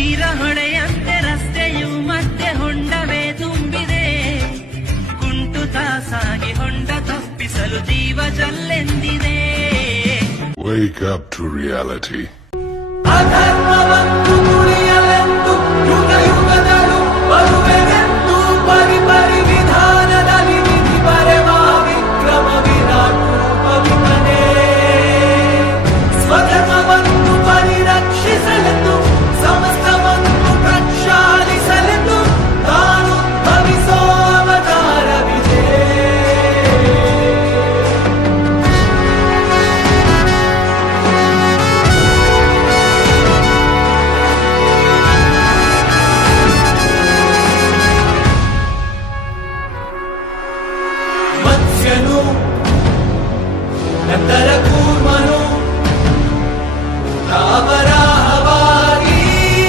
ನೀರ ಹೊಳೆಯಂತೆ ರಸ್ತೆಯು ಮತ್ತೆ ಹೊಂಡವೇ ತುಂಬಿದೆ. ಕುಂಟುತ ಸಾಗಿ ಹೊಂಡ ತಪ್ಪಿಸಲು ಜೀವ ಜಲ್ಲೆಂದಿದೆ. Wake up to reality. ಅಧರ್ಮವನ್ನು